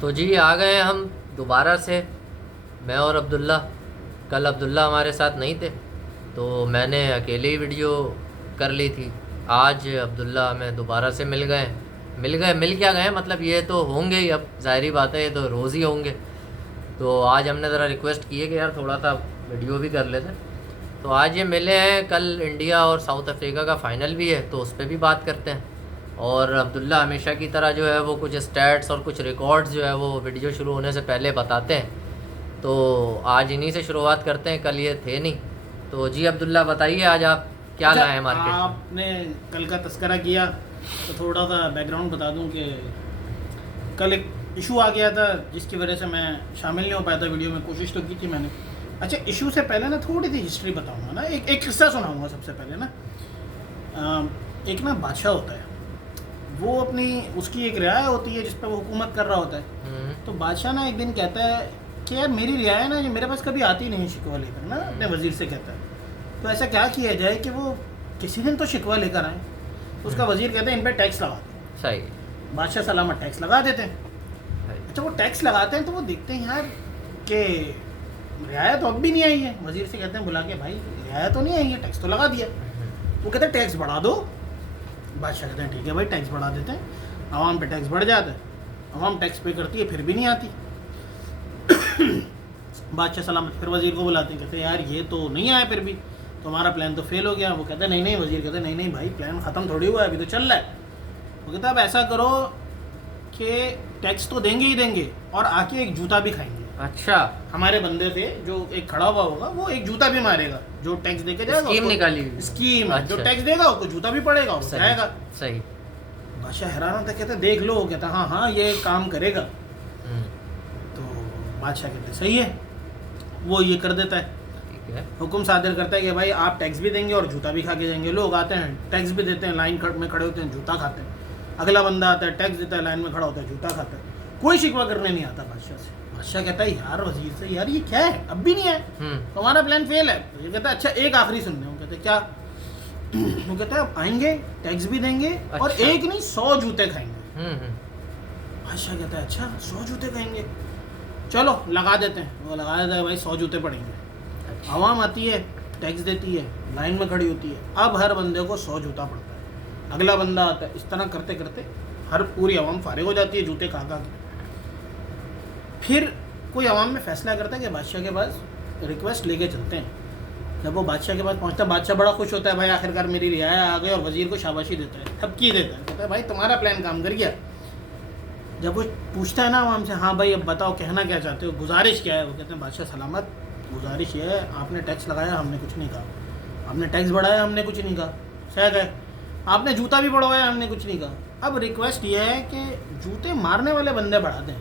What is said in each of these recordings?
तो जी आ गए हम दोबारा से, मैं और अब्दुल्ला। कल अब्दुल्ला हमारे साथ नहीं थे तो मैंने अकेले ही वीडियो कर ली थी। आज अब्दुल्ला हमें दोबारा से मिल क्या गए, मतलब ये तो होंगे ही, अब ज़ाहिरी बात है, ये तो रोज़ ही होंगे। तो आज हमने ज़रा रिक्वेस्ट की है कि यार थोड़ा सा वीडियो भी कर लेते। तो आज ये मिले हैं। कल इंडिया और साउथ अफ्रीका का फ़ाइनल भी है तो उस पर भी बात करते हैं। और अब्दुल्ला हमेशा की तरह जो है वो कुछ स्टैट्स और कुछ रिकॉर्ड्स जो है वो वीडियो शुरू होने से पहले बताते हैं। तो आज इन्हीं से शुरुआत करते हैं, कल ये थे नहीं। तो जी अब्दुल्ला बताइए आज आप क्या लाए हैं मार्केट में। आपने कल का तस्करा किया तो थोड़ा सा बैकग्राउंड बता दूं कि कल एक इशू आ गया था जिसकी वजह से मैं शामिल नहीं हो पाया था वीडियो में। कोशिश तो की थी मैंने। अच्छा, इशू से पहले ना थोड़ी सी हिस्ट्री बताऊंगा ना, एक किस्सा सुनाऊंगा सबसे पहले ना। एक ना बादशाह होता है, वो अपनी उसकी एक रियाया होती है जिस पर वो हुकूमत कर रहा होता है। तो बादशाह ना एक दिन कहता है कि यार मेरी रियाया ना, ये मेरे पास कभी आती नहीं शिकवा लेकर ना, अपने वजीर से कहता है तो ऐसा क्या किया जाए कि वो किसी दिन तो शिकवा लेकर आए। तो उसका वजीर कहता है इन पर टैक्स लगा दो। सही। बादशाह सलामत टैक्स लगा देते हैं। अच्छा, वो टैक्स लगाते हैं तो वो देखते हैं यार कि रियाया तो अब भी नहीं आई है। वजीर से कहते हैं बुला के, भाई रियाया तो नहीं आई है, टैक्स तो लगा दिया। वो कहते हैं टैक्स बढ़ा दो। बादशाह कहते हैं ठीक है भाई, टैक्स बढ़ा देते हैं। आवाम पे टैक्स बढ़ जाता है, आवाम टैक्स पे करती है, फिर भी नहीं आती। बादशाह सलामत फिर वजीर को बुलाते हैं, कहते हैं यार ये तो नहीं आया, फिर भी तो हमारा प्लान तो फेल हो गया। वो कहते हैं नहीं नहीं, वजीर कहते हैं नहीं नहीं भाई, प्लान ख़त्म थोड़ी हुआ है, अभी तो चल रहा है। वो कहता है अब ऐसा करो कि टैक्स तो देंगे ही देंगे और आके एक जूता भी खाएंगे। अच्छा, हमारे बंदे से जो एक खड़ा हुआ होगा वो एक जूता भी मारेगा, जो टैक्स देके जाएगा। स्कीम निकाली स्कीम। अच्छा। जो टैक्स देगा उसको जूता भी पड़ेगा और जाएगा। सही। बादशाह हैरान होता, कहते देख लो। कहता हाँ हाँ ये काम करेगा। तो बादशाह कहते सही है, वो ये कर देता है। ठीक है। हुक्म सादिर करता है कि भाई आप टैक्स भी देंगे और जूता भी खा के जाएंगे। लोग आते हैं, टैक्स भी देते हैं, लाइन में खड़े होते हैं, जूता खाते हैं। अगला बंदा आता है, टैक्स देता है, लाइन में खड़ा होता है, जूता खाता है। कोई शिकवा करने नहीं आता बादशाह से। बादशाह कहता है यार वजीर से, यार ये क्या है, अब भी नहीं है, तो हमारा प्लान फेल है। तो ये कहता है अच्छा एक आखिरी सुनने। वो कहते क्या? वो कहता है आएंगे, टैक्स भी देंगे और अच्छा। एक नहीं 100 जूते खाएंगे। बादशाह कहता है अच्छा 100 जूते खाएंगे, चलो लगा देते हैं। वो लगा देता है, भाई 100 जूते पड़ेंगे। अच्छा। आवाम आती है, टैक्स देती है, लाइन में खड़ी होती है। अब हर बंदे को 100 जूता पड़ता है। अगला बंदा आता है, इस तरह करते करते हर पूरी आवाम फारिग हो जाती है जूते खा खा के। फिर कोई आवाम में फैसला करता है कि बादशाह के पास रिक्वेस्ट लेके चलते हैं। जब वो बादशाह के पास पहुंचता है, बादशाह बड़ा खुश होता है, भाई आखिरकार मेरी रियाया आ गई। और वजीर को शाबाशी देता है, ठपकी देता है, कहता है भाई तुम्हारा प्लान काम कर गया। जब वो पूछता है ना आवाम से, हाँ भाई अब बताओ कहना क्या चाहते हो, गुजारिश क्या है? वो कहते हैं बादशाह सलामत, गुजारिश ये है, आपने टैक्स लगाया हमने कुछ नहीं कहा, आपने टैक्स बढ़ाया हमने कुछ नहीं कहा, शायद है आपने जूता भी बढ़वाया हमने कुछ नहीं कहा। अब रिक्वेस्ट ये है कि जूते मारने वाले बंदे बढ़ा दें,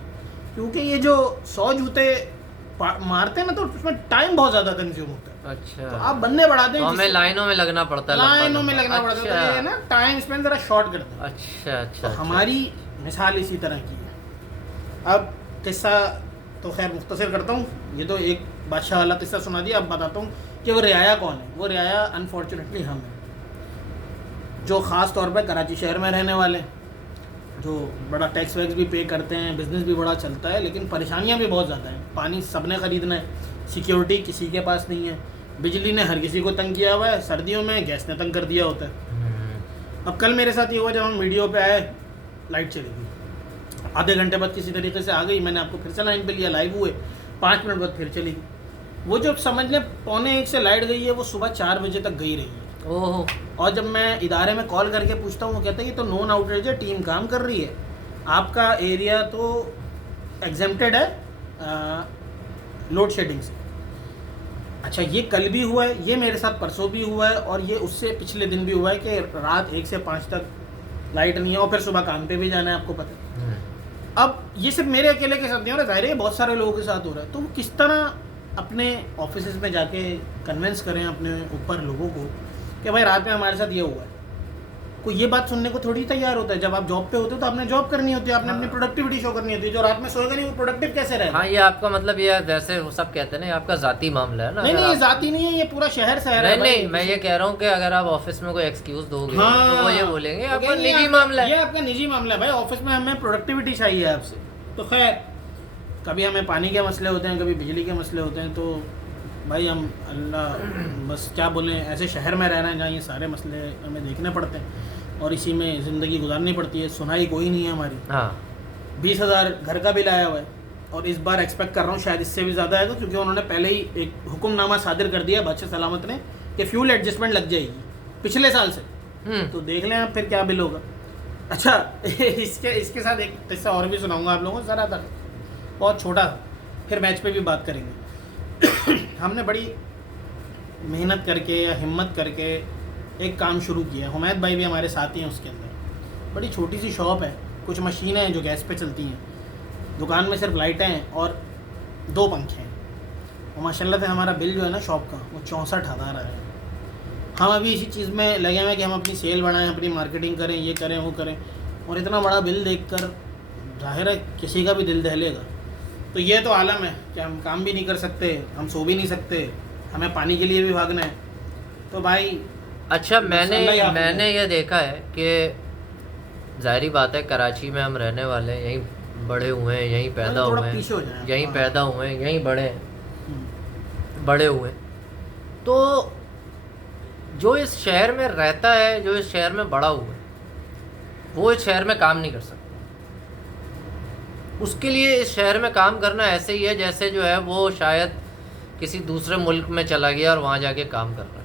क्योंकि ये जो 100 जूते मारते हैं ना तो उसमें टाइम बहुत ज़्यादा कंज्यूम होता है। अच्छा, तो आप बंदे बढ़ा दें, तो हमें लाइनों में लगना पड़ता है, लाइनों में लगना पड़ता है, तो ये ना टाइम स्पेंड ज़रा शॉर्ट कर दें। अच्छा अच्छा। तो हमारी मिसाल इसी तरह की है। अब किस्सा तो खैर मुख्तसर करता हूँ, ये तो एक बादशाह वाला किस्सा सुना दिया। अब बताता हूँ कि वो रियाया कौन है। वो रियाया अनफॉर्चुनेटली हम हैं, जो ख़ास तौर पर कराची शहर में रहने वाले, जो बड़ा टैक्स वैक्स भी पे करते हैं, बिज़नेस भी बड़ा चलता है, लेकिन परेशानियाँ भी बहुत ज़्यादा हैं। पानी सबने ख़रीदना है, सिक्योरिटी किसी के पास नहीं है, बिजली ने हर किसी को तंग किया हुआ है, सर्दियों में गैस ने तंग कर दिया होता है। अब कल मेरे साथ ये हुआ, जब हम वीडियो पे आए लाइट चली गई। आधे घंटे बाद किसी तरीके से आ गई, मैंने आपको फिर से लाइन पे लिया, लाइव हुए, 5 मिनट बाद फिर चली गई। वो जो समझ लें 12:45 से लाइट गई है, वो सुबह 4 बजे तक गई रही है। ओह। और जब मैं इदारे में कॉल करके पूछता हूँ, वो कहते हैं ये तो नॉन आउटरेज है, टीम काम कर रही है, आपका एरिया तो एग्जेम्प्टेड है लोड शेडिंग से। अच्छा, ये कल भी हुआ है, ये मेरे साथ परसों भी हुआ है, और ये उससे पिछले दिन भी हुआ है कि रात 1 से 5 तक लाइट नहीं है, और फिर सुबह काम पे भी जाना है, आपको पता है। अब ये सिर्फ मेरे अकेले के साथ नहीं हो रहा, ज़ाहिर है बहुत सारे लोगों के साथ हो रहा है। तो वो किस तरह अपने ऑफिस में जाके कन्विंस करें अपने ऊपर लोगों को कि भाई रात में हमारे साथ ये हुआ है। कोई ये बात सुनने को थोड़ी तैयार होता है। जब आप जॉब पे होते हो तो आपने जॉब करनी होती है, आपने अपनी प्रोडक्टिविटी शो करनी होती है। जो रात में सोएगा नहीं वो प्रोडक्टिव कैसे रहेगा? हाँ, ये आपका मतलब ये वैसे वो सब कहते हैं ना, ये आपका जाती मामला है ना। नहीं नहीं, ये जाती नहीं है, ये पूरा शहर शहर है। नहीं, मैं ये कह रहा हूँ कि अगर आप ऑफिस में कोई एक्सक्यूज दोगे तो वो ये बोलेंगे आपका ये निजी मामला है। ये आपका निजी मामला है भाई। ऑफिस में हमें प्रोडक्टिविटी चाहिए आपसे, तो खैर कभी हमें पानी के मसले होते हैं, कभी बिजली के मसले होते हैं, तो भाई हम अल्लाह बस क्या बोलें, ऐसे शहर में रह रहे हैं जहाँ ये सारे मसले हमें देखने पड़ते हैं और इसी में ज़िंदगी गुजारनी पड़ती है। सुनाई कोई नहीं है हमारी। हाँ 20,000 घर का बिल आया हुआ है और इस बार एक्सपेक्ट कर रहा हूँ शायद इससे भी ज़्यादा आएगा, क्योंकि उन्होंने पहले ही एक हुक्मनामा सादिर कर दिया बादशाह सलामत ने कि फ्यूल एडजस्टमेंट लग जाएगी पिछले साल से। तो देख लें आप फिर क्या बिल होगा। अच्छा इसके साथ एक किस्सा और भी सुनाऊंगा आप लोगों को, ज़रा था बहुत छोटा, फिर मैच पे भी बात करेंगे। हमने बड़ी मेहनत करके या हिम्मत करके एक काम शुरू किया। हुमैद भाई भी हमारे साथ ही हैं उसके अंदर। बड़ी छोटी सी शॉप है, कुछ मशीनें हैं जो गैस पे चलती हैं, दुकान में सिर्फ लाइटें हैं और 2 पंखे हैं। और माशाल्लाह से हमारा बिल जो है ना शॉप का वो 64,000 आया है। हम अभी इसी चीज़ में लगे हुए हैं कि हम अपनी सेल बढ़ाएं, अपनी मार्केटिंग करें, ये करें वो करें, और इतना बड़ा बिल देखकर जाहिर है किसी का भी दिल दहलेगा। तो ये तो आलम है कि हम काम भी नहीं कर सकते, हम सो भी नहीं सकते, हमें पानी के लिए भी भागना है। तो भाई अच्छा मैंने ये देखा है कि जाहिर बात है कराची में हम रहने वाले हैं, यहीं बड़े हुए हैं, यहीं पैदा हुए हैं, यहीं पैदा हुए हैं, यहीं बड़े हुए हैं। तो जो इस शहर में रहता है, जो इस शहर में बड़ा हुआ है, वो इस शहर में काम नहीं कर सकता। उसके लिए इस शहर में काम करना ऐसे ही है जैसे जो है वो शायद किसी दूसरे मुल्क में चला गया और वहाँ जाके काम कर रहा है।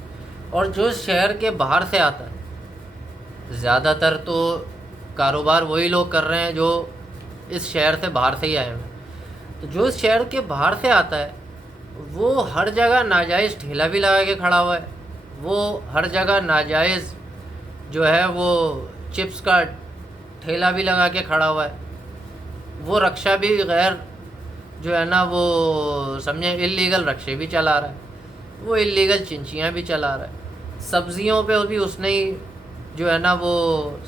और जो इस शहर के बाहर से आता है, ज़्यादातर तो कारोबार वही लोग कर रहे हैं जो इस शहर से बाहर से ही आए हैं। तो जो इस शहर के बाहर से आता है वो हर जगह नाजायज़ ठेला भी लगा के खड़ा हुआ है, वो हर जगह नाजायज़ जो है वो चिप्स का ठेला भी लगा के खड़ा हुआ है, वो रक्षा भी गैर जो है ना वो समझे इल्लीगल रक्षे भी चला रहा है, वो इल्लीगल चिंचियाँ भी चला रहा है, सब्जियों पे भी उसने ही जो है ना वो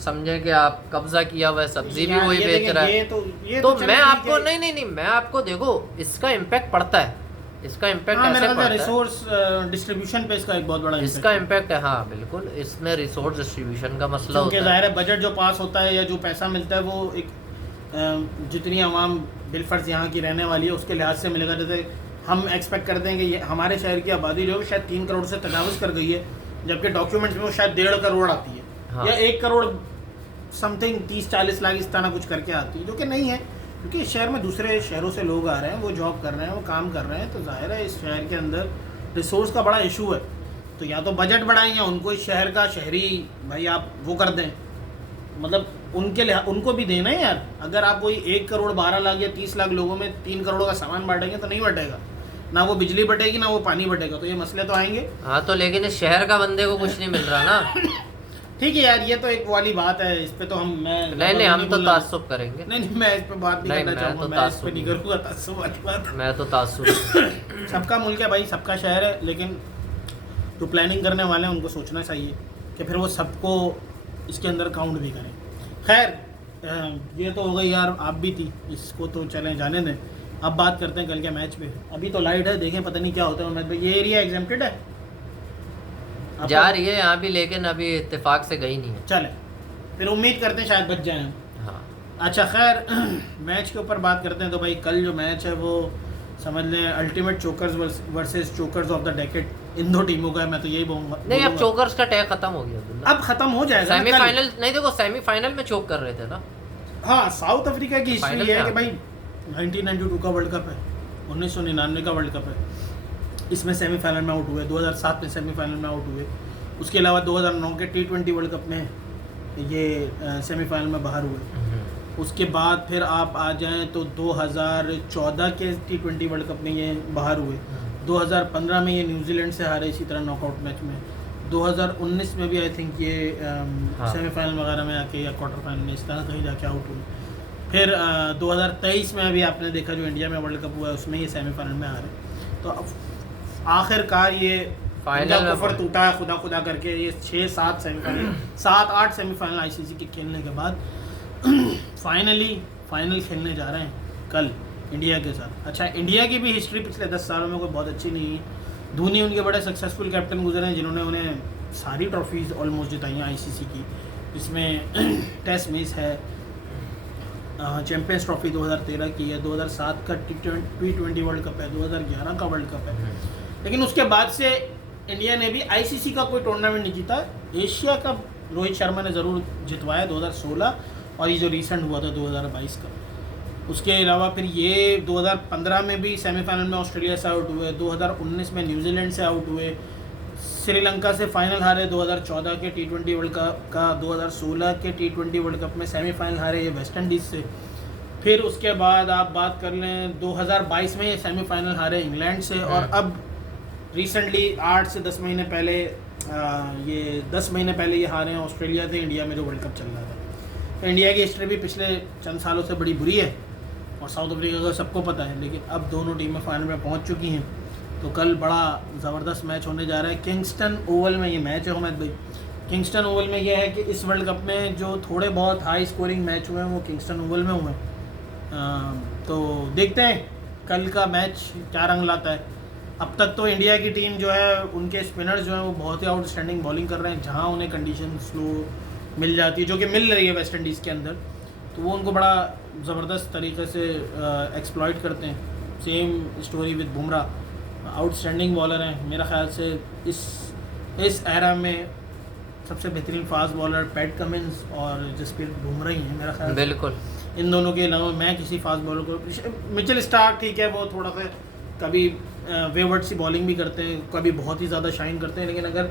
समझे कि आप कब्ज़ा किया हुआ है, सब्ज़ी भी वही बेच रहा है। तो मैं आपको नहीं मैं आपको देखो इसका इम्पैक्ट पड़ता है, इसका इम्पैक्ट ऐसे पड़ता है रिसोर्स डिस्ट्रीब्यूशन पे इसका एक बहुत बड़ा इसका इम्पैक्ट है। हाँ बिल्कुल, इसमें रिसोर्स डिस्ट्रीब्यूशन का मसला होता है। ज़ाहिर है बजट जो पास होता है या जो पैसा मिलता है वो एक जितनी आवाम बिलफर्ज यहाँ की रहने वाली है उसके लिहाज से मिलेगा। जैसे हम एक्सपेक्ट करते हैं कि ये हमारे शहर की आबादी जो है शायद 3 करोड़ से तजावज़ कर गई है, जबकि डॉक्यूमेंट्स में वो शायद 1.5 करोड़ आती है। हाँ। या 1 करोड़ समथिंग 30-40 लाख इस तरह कुछ करके आती है, जो कि नहीं है, क्योंकि इस शहर में दूसरे शहरों से लोग आ रहे हैं, वो जॉब कर रहे हैं, वो काम कर रहे हैं। तो जाहिर है इस शहर के अंदर रिसोर्स का बड़ा इशू है। तो या तो बजट बढ़ाएं या उनको इस शहर का शहरी भाई आप वो कर दें, मतलब उनके लिए उनको भी देना है यार। अगर आप वही 1 करोड़ 12 लाख या 30 लाख लोगों में 3 करोड़ का सामान बांटेंगे तो नहीं बटेगा, ना वो बिजली बटेगी ना वो पानी बटेगा, तो ये मसले तो आएंगे। हाँ तो लेकिन इस शहर का बंदे को कुछ नहीं मिल रहा ना। ठीक है यार, ये तो एक वाली बात है, इस पे तो नहीं हम तो ताज्जुब करेंगे। नहीं मैं इस पे बात नहीं करना चाहूँगा, मैं इस पे नहीं करूँगा ताज्जुब वाली बात। मैं तो ताज्जुब सबका मुल्क है भाई, सबका शहर है, लेकिन जो प्लानिंग करने वाले हैं उनको सोचना चाहिए कि फिर वो सबको इसके अंदर काउंट भी करें। खैर ये तो हो गई यार, आप भी थी, इसको तो चलें जाने दें। अब बात करते हैं कल के मैच पे। अभी तो लाइट है, देखें पता नहीं क्या होता है मैच पे। ये एरिया एग्जेम्प्टेड है जा रही है यहाँ भी, लेकिन अभी इत्तेफाक से गई नहीं है। चले फिर उम्मीद करते हैं शायद बच जाए। हाँ अच्छा खैर मैच के ऊपर बात करते हैं। तो भाई कल जो मैच है वो समझ लें ultimate chokers versus chokers of the decade, इन 2 टीमों का है। मैं तो यही बोलूँगा नहीं, अब चोकर्स का टैग खत्म हो गया, अब खत्म हो जाएगा। सेमीफाइनल नहीं, देखो सेमीफाइनल में चोक कर रहे थे ना। हाँ साउथ अफ्रीका की हिस्ट्री है कि भाई 1992 का वर्ल्ड कप है, 1999 का वर्ल्ड कप है, इसमें सेमीफाइनल में आउट हुए, 2007 में सेमीफाइनल में आउट हुए, उसके अलावा 2009 के T20 वर्ल्ड कप में ये सेमीफाइनल में बाहर हुए। उसके बाद फिर आप आ जाएं तो 2014 के T20 वर्ल्ड कप में ये बाहर हुए, 2015 में ये न्यूजीलैंड से हारे इसी तरह नॉकआउट मैच में, 2019 में भी आई थिंक ये सेमीफाइनल वगैरह में आके या क्वार्टर फाइनल में इस तरह कहीं जाके आउट हुए। फिर 2023 में अभी आपने देखा जो इंडिया में वर्ल्ड कप हुआ है उसमें ये सेमीफाइनल में हारे। तो आखिरकार ये फाइनल ऑफर टूटा है खुदा करके। ये 6-7 सेमीफाइनल 7-8 सेमीफाइनल आईसीसी के खेलने के बाद फाइनल खेलने जा रहे हैं कल इंडिया के साथ। अच्छा इंडिया की भी हिस्ट्री पिछले 10 सालों में कोई बहुत अच्छी नहीं है। धोनी उनके बड़े सक्सेसफुल कैप्टन गुजरे हैं जिन्होंने उन्हें सारी ट्रॉफीज़ ऑलमोस्ट जिताई हैं आईसीसी की, जिसमें टेस्ट मैच है, चैंपियंस ट्रॉफी 2013 की है, 2007 का T20 वर्ल्ड कप है, 2011 का वर्ल्ड कप है। लेकिन उसके बाद से इंडिया ने भी आईसीसी का कोई टूर्नामेंट नहीं जीता। एशिया कप रोहित शर्मा ने ज़रूर जितवाया 2016, और ये जो रिसेंट हुआ था 2022 का। उसके अलावा फिर ये 2015 में भी सेमीफाइनल में ऑस्ट्रेलिया से आउट हुए, 2019 में न्यूजीलैंड से आउट हुए, श्रीलंका से फाइनल हारे 2014 के T20 वर्ल्ड कप का, 2016 के T20 वर्ल्ड कप में सेमीफाइनल हारे ये वेस्ट इंडीज़ से। फिर उसके बाद आप बात कर लें 2022 में ये सेमीफाइनल हारे इंग्लैंड से, और अब रिसेंटली 8 से 10 महीने पहले ये 10 महीने पहले ये हारे हैं ऑस्ट्रेलिया से, इंडिया में जो वर्ल्ड कप चल रहा था। तो इंडिया की हिस्ट्री भी पिछले चंद सालों से बड़ी बुरी है, और साउथ अफ्रीका का सबको पता है। लेकिन अब दोनों टीमें फाइनल में पहुंच चुकी हैं, तो कल बड़ा ज़बरदस्त मैच होने जा रहा है। किंगस्टन ओवल में ये मैच है उमैद भाई। किंगस्टन ओवल में यह है कि इस वर्ल्ड कप में जो थोड़े बहुत हाई स्कोरिंग मैच हुए हैं वो किंगस्टन ओवल में हुए हैं। तो देखते हैं कल का मैच क्या रंग लाता है। अब तक तो इंडिया की टीम जो है, उनके स्पिनर्स जो हैं वो बहुत ही आउटस्टैंडिंग बॉलिंग कर रहे हैं। जहाँ उन्हें कंडीशन स्लो मिल जाती है, जो कि मिल रही है वेस्ट इंडीज़ के अंदर, तो वो उनको बड़ा ज़बरदस्त तरीके से एक्सप्लॉइट करते हैं। Same story with Bumrah, outstanding bowler हैं। मेरा ख्याल से इस एरा में सबसे बेहतरीन फास्ट बॉलर पैट कमिंस और जसप्रीत बुमराह ही हैं मेरा ख्याल। बिल्कुल, इन दोनों के अलावा मैं किसी फास्ट बॉलर को, मिचेल स्टार्क ठीक है, वो थोड़ा सा कभी वेवर्ड सी बॉलिंग भी करते हैं, कभी बहुत ही ज़्यादा शाइन करते हैं, लेकिन अगर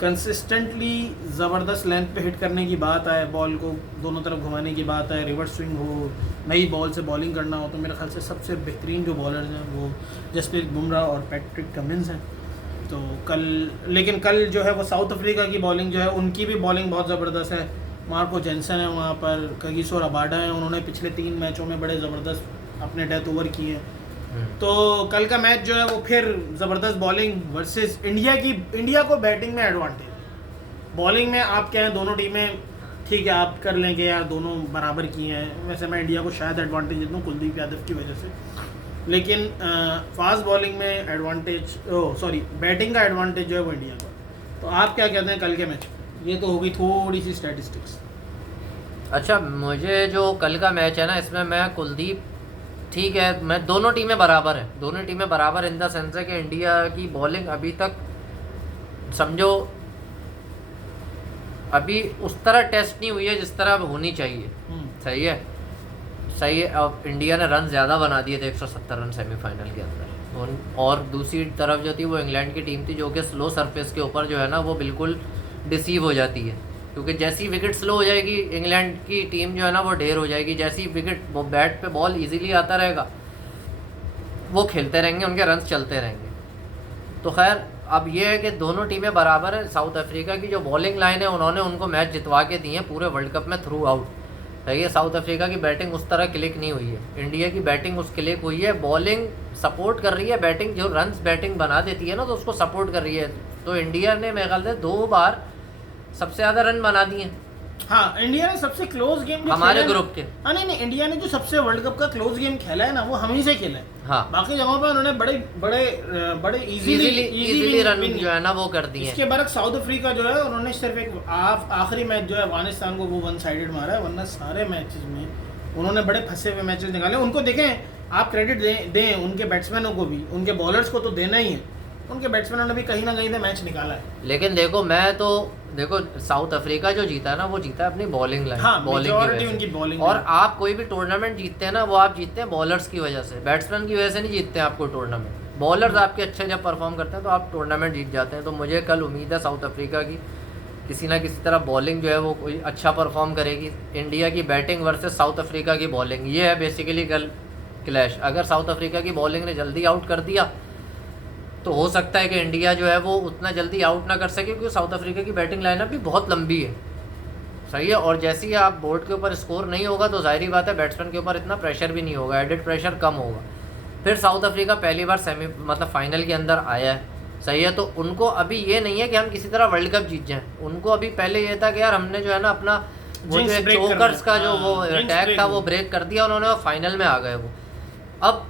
कंसिस्टेंटली ज़बरदस्त लेंथ पे हिट करने की बात आए, बॉल को दोनों तरफ घुमाने की बात आए, रिवर्स स्विंग हो, नई बॉल से बॉलिंग करना हो, तो मेरे ख्याल से सबसे बेहतरीन जो बॉलर्स हैं वो जसप्रीत बुमराह और पैट्रिक कमिंस हैं। तो लेकिन कल जो है वो साउथ अफ्रीका की बॉलिंग जो है, उनकी भी बॉलिंग बहुत ज़बरदस्त है। मार्को जेनसन है वहाँ पर, कगिसो रबाडा है, उन्होंने पिछले 3 मैचों में बड़े ज़बरदस्त अपने डेथ ओवर किए हैं। तो कल का मैच जो है वो फिर ज़बरदस्त बॉलिंग वर्सेस इंडिया को बैटिंग में एडवांटेज, बॉलिंग में आप क्या हैं, दोनों टीमें ठीक है आप कर लेंगे यार, दोनों बराबर किए हैं। वैसे मैं इंडिया को शायद एडवांटेज दे दूँ कुलदीप यादव की वजह से, लेकिन फास्ट बॉलिंग में एडवांटेज, बैटिंग का एडवांटेज जो है वो इंडिया को। तो आप क्या कहते हैं कल के मैच? ये तो होगी थोड़ी सी स्टैटिस्टिक्स। अच्छा, मुझे जो कल का मैच है ना, इसमें मैं कुलदीप, ठीक है, मैं दोनों टीमें बराबर हैं, दोनों टीमें बराबर इन द सेंस है कि इंडिया की बॉलिंग अभी तक समझो अभी उस तरह टेस्ट नहीं हुई है जिस तरह अब होनी चाहिए। सही है, सही है। अब इंडिया ने रन ज़्यादा बना दिए थे, 170 रन सेमीफाइनल के अंदर, और दूसरी तरफ जो थी वो इंग्लैंड की टीम थी, जो कि स्लो सरफेस के ऊपर जो है ना वो बिल्कुल डिसीव हो जाती है, क्योंकि जैसी विकेट स्लो हो जाएगी इंग्लैंड की टीम जो है ना वो ढेर हो जाएगी। जैसी विकेट वो बैट पे बॉल इजीली आता रहेगा, वो खेलते रहेंगे, उनके रन चलते रहेंगे। तो खैर अब ये है कि दोनों टीमें बराबर हैं। साउथ अफ्रीका की जो बॉलिंग लाइन है उन्होंने उनको मैच जितवा के दिए हैं पूरे वर्ल्ड कप में थ्रू आउट। सही है, साउथ अफ्रीका की बैटिंग उस तरह क्लिक नहीं हुई है, इंडिया की बैटिंग उस क्लिक हुई है। बॉलिंग सपोर्ट कर रही है, बैटिंग जो रन्स बैटिंग बना देती है ना तो उसको सपोर्ट कर रही है। तो इंडिया ने मेरे ख्याल से 2 बार सबसे ज़्यादा रन बना दिए। हाँ, इंडिया ने सबसे क्लोज गेम हमारे ग्रुप के, हाँ नहीं, इंडिया ने जो सबसे वर्ल्ड कप का क्लोज गेम खेला है ना वो हम ही से खेला है। हाँ, बाकी जगहों पर उन्होंने बड़े इजीली रन जो है ना वो कर दिए। इसके बाद साउथ अफ्रीका जो है उन्होंने सिर्फ एक आखिरी मैच जो है अफगानिस्तान को वो 1 साइडेड मारा है, वरना सारे मैचेस में उन्होंने बड़े फंसे हुए मैचेस निकाले। उनको देखें, आप क्रेडिट दें उनके बैट्समैनों को भी, उनके बॉलर्स को तो देना ही है, उनके बैट्समैनों ने भी कहीं ना कहीं से मैच निकाला है। लेकिन देखो साउथ अफ्रीका जो जीता है ना वो जीता है अपनी बॉलिंग लाइन, हाँ, बॉलिंग उनकी बॉलिंग। और आप कोई भी टूर्नामेंट जीतते हैं ना वो आप जीतते हैं बॉलर्स की वजह से, बैट्समैन की वजह से नहीं जीतते हैं आपको टूर्नामेंट। बॉलर्स आपके अच्छे जब परफॉर्म करते हैं तो आप टूर्नामेंट जीत जाते हैं। तो मुझे कल उम्मीद है साउथ अफ्रीका की किसी ना किसी तरह बॉलिंग जो है वो कोई अच्छा परफॉर्म करेगी। इंडिया की बैटिंग वर्सेस साउथ अफ्रीका की बॉलिंग, ये है बेसिकली कल क्लैश। अगर साउथ अफ्रीका की बॉलिंग ने जल्दी आउट कर दिया तो हो सकता है कि इंडिया जो है वो उतना जल्दी आउट ना कर सके, क्योंकि साउथ अफ्रीका की बैटिंग लाइनअप भी बहुत लंबी है। सही है, और जैसे ही आप बोर्ड के ऊपर स्कोर नहीं होगा तो जाहिर बात है बैट्समैन के ऊपर इतना प्रेशर भी नहीं होगा, एडेड प्रेशर कम होगा। फिर साउथ अफ्रीका पहली बार फाइनल के अंदर आया है। सही है, तो उनको अभी ये नहीं है कि हम किसी तरह वर्ल्ड कप जीत जाएं। उनको अभी पहले ये था कि यार हमने जो है ना अपना वो जो चोकर्स का जो वो अटैक था वो ब्रेक कर दिया उन्होंने, और फाइनल में आ गए वो। अब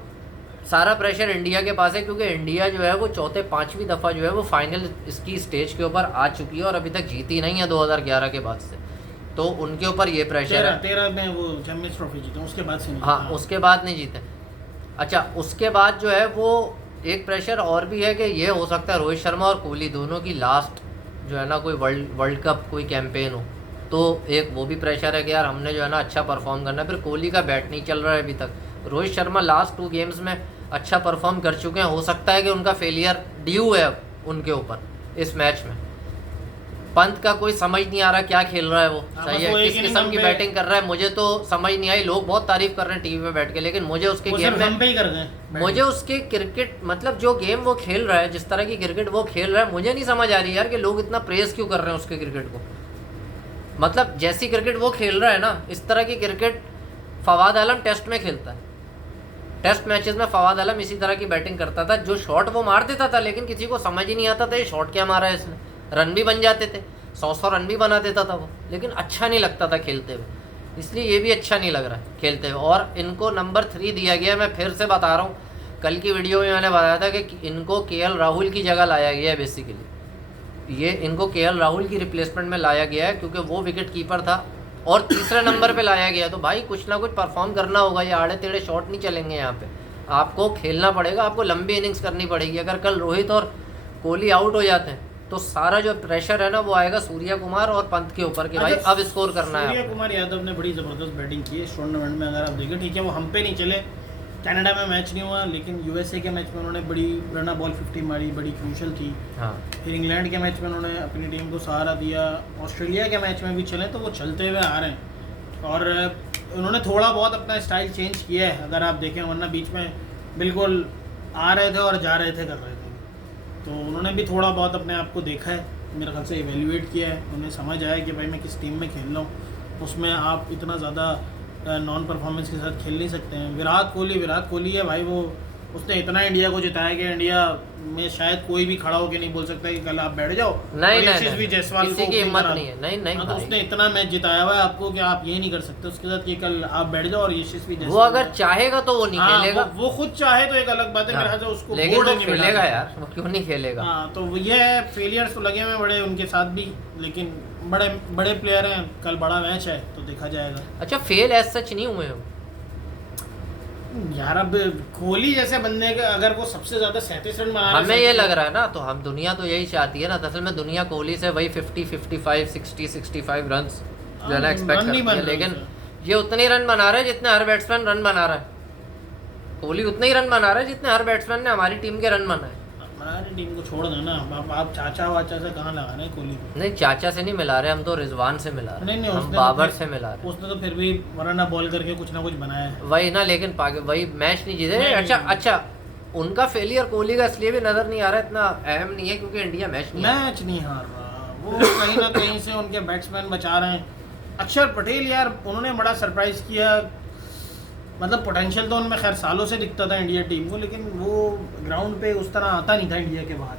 सारा प्रेशर इंडिया के पास है, क्योंकि इंडिया जो है वो 4-5वीं दफ़ा जो है वो फाइनल इसकी स्टेज के ऊपर आ चुकी है और अभी तक जीती नहीं है 2011 के बाद से। तो उनके ऊपर ये प्रेशर है। 13 में वो चैंपियंस ट्रॉफी जीते, उसके बाद से नहीं हाँ, जीते। उसके बाद नहीं जीते। अच्छा, उसके बाद जो है वो एक प्रेशर और भी है कि ये हो सकता है रोहित शर्मा और कोहली दोनों की लास्ट जो है ना कोई वर्ल्ड कप कोई कैंपेन हो, तो एक वो भी प्रेशर है कि यार हमने जो है ना अच्छा परफॉर्म करना है। फिर कोहली का बैट नहीं चल रहा है अभी तक, रोहित शर्मा लास्ट 2 गेम्स में अच्छा परफॉर्म कर चुके हैं, हो सकता है कि उनका फेलियर ड्यू है अब उनके ऊपर इस मैच में। पंत का कोई समझ नहीं आ रहा क्या खेल रहा है वो, सही है, किस किस्म की बैटिंग कर रहा है मुझे तो समझ नहीं आई। लोग बहुत तारीफ कर रहे हैं टीवी पे बैठ के, लेकिन मुझे उसके गेम में पे ही कर गए, मुझे उसके क्रिकेट मतलब जो गेम वो खेल रहा है, जिस तरह की क्रिकेट वो खेल रहा है, मुझे नहीं समझ आ रही यार कि लोग इतना प्रेस क्यों कर रहे हैं उसके क्रिकेट को। मतलब जैसी क्रिकेट वो खेल रहा है ना, इस तरह की क्रिकेट फवाद आलम टेस्ट में खेलता है। टेस्ट मैचेस में फवाद आलम इसी तरह की बैटिंग करता था, जो शॉट वो मार देता था लेकिन किसी को समझ ही नहीं आता था ये शॉट क्या मारा है इसने। रन भी बन जाते थे, 100 रन भी बना देता था वो, लेकिन अच्छा नहीं लगता था खेलते हुए, इसलिए ये भी अच्छा नहीं लग रहा है खेलते हुए। और इनको नंबर 3 दिया गया, मैं फिर से बता रहा हूँ, कल की वीडियो में मैंने बताया था कि इनको KL राहुल की जगह लाया गया है। बेसिकली ये इनको KL राहुल की रिप्लेसमेंट में लाया गया है क्योंकि वो विकेट कीपर था और तीसरे नंबर पे लाया गया। तो भाई कुछ ना कुछ परफॉर्म करना होगा, ये आड़े टेढ़े शॉट नहीं चलेंगे यहाँ पे, आपको खेलना पड़ेगा, आपको लंबी इनिंग्स करनी पड़ेगी। अगर कल रोहित और कोहली आउट हो जाते हैं तो सारा जो प्रेशर है ना वो आएगा सूर्या कुमार और पंत के ऊपर कि भाई अब स्कोर करना है। सूर्या कुमार यादव ने बड़ी ज़बरदस्त बैटिंग की है इस टूर्नामेंट में। अगर आप देखें, ठीक है वो हम पे नहीं चले, कनाडा में मैच नहीं हुआ, लेकिन USA के मैच में उन्होंने बड़ी रन बॉल 50 मारी, बड़ी क्रूशल थी। हाँ, फिर इंग्लैंड के मैच में उन्होंने अपनी टीम को सहारा दिया, ऑस्ट्रेलिया के मैच में भी चले तो वो चलते हुए आ रहे हैं। और उन्होंने थोड़ा बहुत अपना स्टाइल चेंज किया है अगर आप देखें, वरना बीच में बिल्कुल आ रहे थे और जा रहे थे, कर रहे थे। तो उन्होंने भी थोड़ा बहुत अपने आप को देखा है, मेरे ख्याल से इवेल्युएट किया है, उन्हें समझ आया कि भाई मैं किस टीम में खेल रहा हूँ, उसमें आप इतना ज़्यादा नॉन परफॉर्मेंस के साथ खेल नहीं सकते हैं। विराट कोहली है भाई, वो उसने इतना इंडिया को जिताया कि इंडिया में शायद कोई भी खड़ा होकर नहीं बोल सकता कि कल आप बैठ जाओ। नहीं, किसी की हिम्मत नहीं है। नहीं तो उसने इतना मैच जिताया हुआ है आपको कि आप ये नहीं कर सकते उसके साथ कि कल आप बैठ जाओ और यशस्वी वो अगर चाहेगा तो वो नहीं खेलेगा, वो खुद चाहे तो एक अलग बात है, मेरे ख्याल से उसको लेकिन वो खेलेगा यार, वो क्यों नहीं खेलेगा। हाँ, तो ये है, फेलियर्स तो लगे हुए बड़े उनके साथ भी, लेकिन बड़े प्लेयर हैं, कल बड़ा मैच है तो देखा जाएगा। अच्छा, फेल एज सच नहीं हुए हो यार, अब कोहली जैसे बंदे के अगर वो सबसे ज्यादा 37 रन बना, हमें ये लग रहा है ना, तो हम दुनिया तो यही चाहती है ना, असल में दुनिया कोहली से वही 50, 55, 60, 65 रन जो है ना एक्सपेक्ट करती है, लेकिन ये उतने ही रन बना रहे हैं जितने हर बैट्समैन रन बना रहा है। कोहली उतने ही रन बना रहा है जितने हर बैट्समैन ने हमारी टीम के रन बनाए। हमारी टीम को छोड़ देना, आप चाचा वाचा से कहाँ लगा रहे हैं कोहली को? नहीं, चाचा से नहीं मिला रहे हम, तो रिजवान से मिला रहे, नहीं, हम बाबर से मिला रहे। उसने तो फिर भी वरना बॉल करके कुछ ना कुछ बनाया है, वही ना, लेकिन वही मैच नहीं जीते। अच्छा, उनका फेलियर कोहली का इसलिए भी नजर नहीं आ रहा, इतना अहम नहीं है क्योंकि इंडिया मैच नहीं हार रहा, वो कहीं ना कहीं से उनके बैट्समैन बचा रहे हैं। अक्षर पटेल यार, उन्होंने बड़ा सरप्राइज किया, मतलब पोटेंशियल तो उनमें खैर सालों से दिखता था इंडिया टीम को, लेकिन वो ग्राउंड पे उस तरह आता नहीं था इंडिया के बाहर।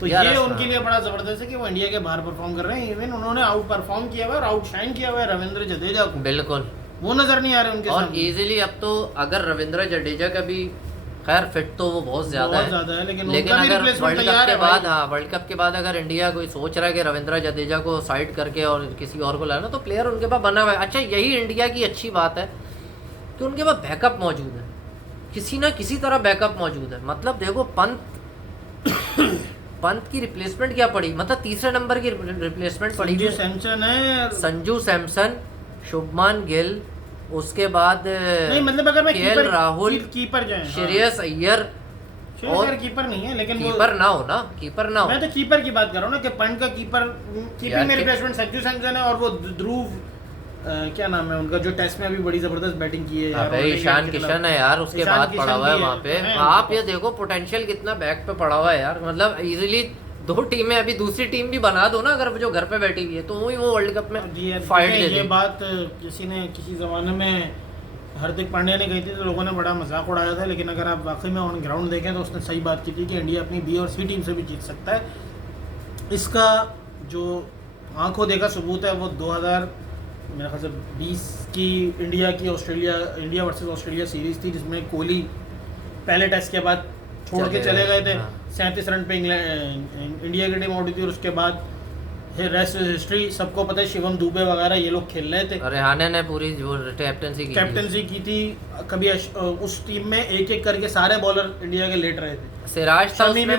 तो ये उनके लिए बड़ा ज़बरदस्त है कि वो इंडिया के बाहर परफॉर्म कर रहे हैं। इवन उन्होंने आउट परफॉर्म किया हुआ है और आउट शाइन किया हुआ है रविंद्र जडेजा को, बिल्कुल वो नज़र नहीं आ रहे उनके और इजीली। अब तो अगर रविंद्र जडेजा का भी खैर फिट तो वो बहुत ज़्यादा है, लेकिन अगर वर्ल्ड कप के बाद, हाँ वर्ल्ड कप के बाद अगर इंडिया कोई सोच रहा है कि रविंद्र जडेजा को साइड करके और किसी और को लाना, तो प्लेयर उनके पास बना हुआ है। अच्छा, यही इंडिया की अच्छी बात है कि उनके पास बैकअप मौजूद है, किसी ना किसी तरह बैकअप मौजूद है। मतलब देखो, पंत की रिप्लेसमेंट क्या पड़ी, मतलब तीसरे नंबर की रिप्लेसमेंट पड़ी संजू सैमसन, शुभमान गिल, उसके बाद नहीं, मतलब अगर मैं KL राहुल, कीपर जो है श्रेयस अय्यर, और कीपर नहीं है, लेकिन कीपर ना हो ना, कीपर ना हो, मैं तो कीपर की बात कर रहा हूँ ना कि पंत का कीपिंग में रिप्लेसमेंट संजू सैमसन है, और वो ध्रुव क्या नाम है उनका, जो टेस्ट में अभी बड़ी जबरदस्त बैटिंग की है यार, ईशान किशन है यार, उसके बाद पड़ा हुआ है वहाँ पे। आप ये देखो पोटेंशियल कितना बैक पे पड़ा हुआ है यार, मतलब इजीली 2 टीमें, अभी दूसरी टीम भी बना दो ना अगर जो घर पे बैठी हुई है, तो वही वो वर्ल्ड कप में फाइट दे दे। ये बात किसी ने किसी जमाने में हार्दिक पांड्या ने कही थी तो लोगों ने बड़ा मजाक उड़ाया था, लेकिन अगर आप वाकई में ऑन ग्राउंड देखें तो उसने सही बात की थी कि इंडिया अपनी B और C टीम से भी जीत सकता है। इसका जो आंखों देखा सबूत है वो 2000 मेरे ख्याल से 20 की इंडिया वर्सेस ऑस्ट्रेलिया सीरीज़ थी, जिसमें कोहली पहले टेस्ट के बाद छोड़ के चले गए थे। 37 रन पे इंडिया की टीम आउट हुई थी और उसके बाद रेस्ट हिस्ट्री, सबको पता है शिवम दुबे वगैरह ये लोग खेल रहे थे। रेहाने ने पूरी जो कैप्टनसी की थी। कभी उस टीम में एक एक करके सारे बॉलर इंडिया के लेट रहे थे। सिराज शमी भी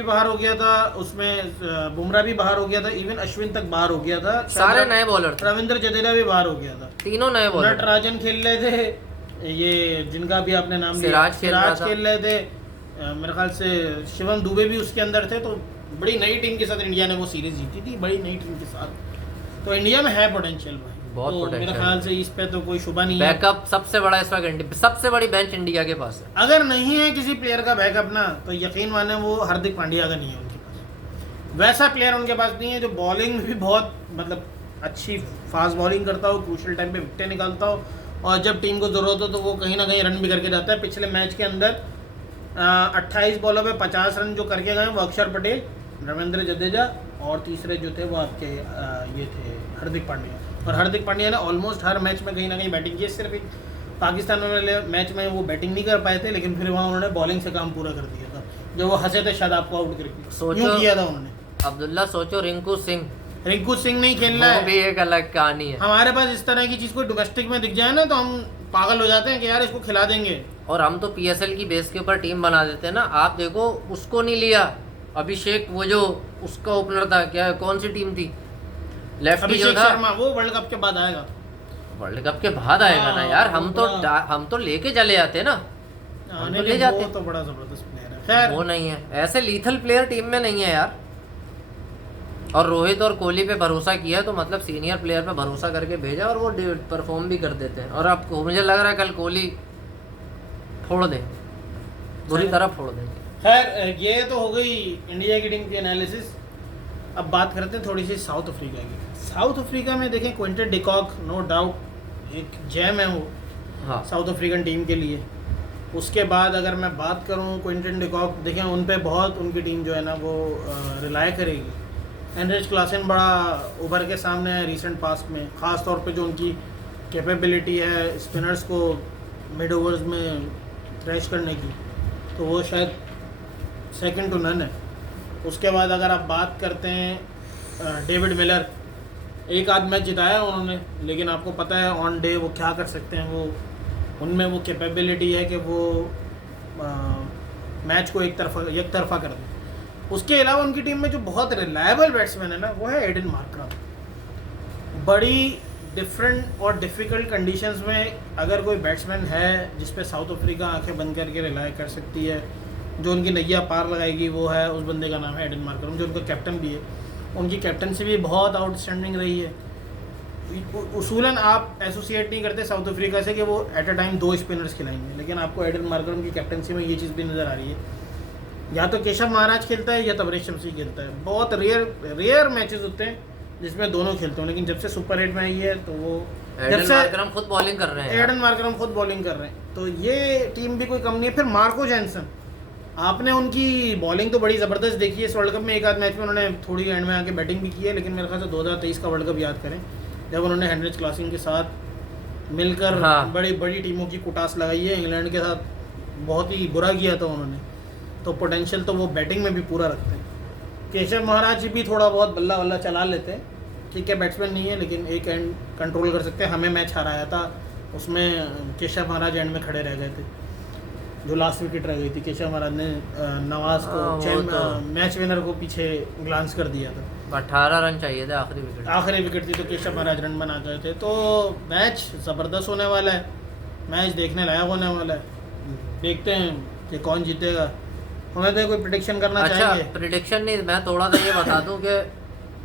बाहर हो गया था उसमें, बुमराह भी बाहर हो गया था, इवन अश्विन तक बाहर हो गया था, सारे नए बॉलर थे। रविंद्र जडेजा भी बाहर हो गया था, तीनों नए बॉलर। नटराजन खेल रहे थे, ये जिनका भी आपने नाम लिया सिराज खेल रहे थे, मेरे ख्याल से शिवम दुबे भी उसके अंदर थे। तो बड़ी नई टीम के साथ इंडिया ने वो सीरीज जीती थी, बड़ी नई टीम के साथ। तो इंडिया में है पोटेंशियल भाई, बहुत पोटेंशियल। मेरे ख्याल से इस पे तो कोई शुबा नहीं है। बैकअप सबसे बड़ा इस वक्त सबसे बड़ी बेंच इंडिया के पास है। अगर नहीं है किसी प्लेयर का बैकअप ना, तो यकीन माने वो हार्दिक पांड्या का नहीं है उनके पास। वैसा प्लेयर उनके पास नहीं है जो बॉलिंग भी बहुत मतलब अच्छी फास्ट बॉलिंग करता हो, क्रूशियल टाइम पे विकेटें निकालता हो, और जब टीम को ज़रूरत हो तो वो कहीं ना कहीं रन भी करके जाता है। पिछले मैच के अंदर 28 बॉलों पे 50 रन जो करके गए वो अक्षर पटेल, रविंद्र जडेजा और तीसरे जो थे वो आपके ये थे हार्दिक पांड्या। और हार्दिक पांड्या ने ऑलमोस्ट हर मैच में कहीं ना कहीं बैटिंग की। सिर्फ एक पाकिस्तान वाले मैच में वो बैटिंग नहीं कर पाए थे, लेकिन फिर वहाँ उन्होंने बॉलिंग से काम पूरा कर दिया था। जो वो हंसे थे शादाब को आउट करके, यूँ किया था उन्होंने। अब्दुल्ला सोचो रिंकू सिंह नहीं खेलना है, भी एक अलग कहानी है। हमारे पास इस तरह की चीज़ कोई डोमेस्टिक में दिख जाए ना तो हम पागल हो जाते हैं कि यार इसको खिला देंगे। और हम तो पीएसएल की बेस के ऊपर टीम बना देते हैं ना। आप देखो उसको नहीं लिया, अभिषेक वो जो उसका ओपनर था, क्या कौन सी टीम थी, लेफ्टी जो था, शर्मा, वो वर्ल्ड कप के बाद आएगा। वर्ल्ड कप के बाद आएगा ना यार। हम तो लेके चले जाते ना, हम तो ले जाते। वो तो बड़ा जबरदस्त प्लेयर है। खैर वो नहीं है, ऐसे लीथल प्लेयर टीम में नहीं है यार। और रोहित और कोहली पे भरोसा किया तो मतलब सीनियर प्लेयर पे भरोसा करके भेजा और वो परफॉर्म भी कर देते हैं। और अब मुझे लग रहा है कल कोहली फोड़ दे, बुरी तरह फोड़ देंगे। खैर ये तो हो गई इंडिया की टीम की एनालिसिस। अब बात करते हैं थोड़ी सी साउथ अफ्रीका की। साउथ अफ्रीका में देखें क्विंटन डिकॉक नो डाउट एक जैम है वो, हाँ, साउथ अफ्रीकन टीम के लिए। उसके बाद अगर मैं बात करूं क्विंटन डिकॉक, देखें उन पे बहुत उनकी टीम जो है ना वो रिलाय करेगी। एनरिच क्लासन बड़ा उभर के सामने है रिसेंट पास्ट में, ख़ास तौर पे जो उनकी कैपेबिलिटी है स्पिनर्स को मिड ओवर्स में थ्रैश करने की, तो वो शायद सेकंड टू नन है। उसके बाद अगर आप बात करते हैं डेविड मिलर, एक आध मैच जिताया उन्होंने, लेकिन आपको पता है ऑन डे वो क्या कर सकते हैं। वो उनमें वो कैपेबिलिटी है कि वो मैच को एक तरफा कर दें। उसके अलावा उनकी टीम में जो बहुत रिलायबल बैट्समैन है ना वो है एडन मार्करम। बड़ी डिफरेंट और डिफ़िकल्ट कंडीशंस में अगर कोई बैट्समैन है जिस पे साउथ अफ्रीका आंखें बंद करके रिलाय कर सकती है, जो उनकी नैया पार लगाएगी, वो है, उस बंदे का नाम है एडन मार्करम, जो उनका कैप्टन भी है। उनकी कैप्टनसी भी बहुत आउटस्टैंडिंग रही है। उसूलन आप एसोसिएट नहीं करते साउथ अफ्रीका से कि वो एट अ टाइम 2 स्पिनर्स खिलाएंगे, लेकिन आपको एडन मार्करम की कैप्टनसी में ये चीज़ भी नज़र आ रही है। या तो केशव महाराज खेलता है या तबरेज शमसी खेलता है। बहुत रेयर मैचेस होते हैं जिसमें दोनों खेलते हैं, लेकिन जब से सुपर 8 में आई है तो वो एडन मार्करम खुद बॉलिंग कर रहे हैं। एडन मार्करम खुद बॉलिंग कर रहे हैं, तो ये टीम भी कोई कम नहीं है। फिर मार्को जैनसन, आपने उनकी बॉलिंग तो बड़ी ज़बरदस्त देखी है इस वर्ल्ड कप में। एक आध मैच में उन्होंने थोड़ी एंड में आके बैटिंग भी की है, लेकिन मेरे ख्याल से 2023 का वर्ल्ड कप याद करें जब उन्होंने हेनरिच क्लासन के साथ मिलकर बड़ी बड़ी टीमों की कुटास लगाई है। इंग्लैंड के साथ बहुत ही बुरा किया था उन्होंने, तो पोटेंशियल तो वो बैटिंग में भी पूरा रखते हैं। केशव महाराज भी थोड़ा बहुत बल्ला वल्ला चला लेते हैं, ठीक है, बैट्समैन नहीं है लेकिन एक एंड कंट्रोल कर सकते हैं। हमें मैच हराया था उसमें केशव महाराज एंड में खड़े रह गए थे, जो लास्ट विकेट रह गई थी। केशव महाराज ने नवाज को मैच विनर को पीछे ग्लांस कर दिया था। 18 रन चाहिए थे, आखिरी विकेट थी, तो केशव महाराज रन बना गए थे। तो मैच ज़बरदस्त होने वाला है, मैच देखने लायक होने वाला है। देखते हैं कि कौन जीतेगा। हमें तो कोई प्रेडिक्शन करना चाहिए? प्रेडिक्शन नहीं, मैं थोड़ा सा ये बता दूं कि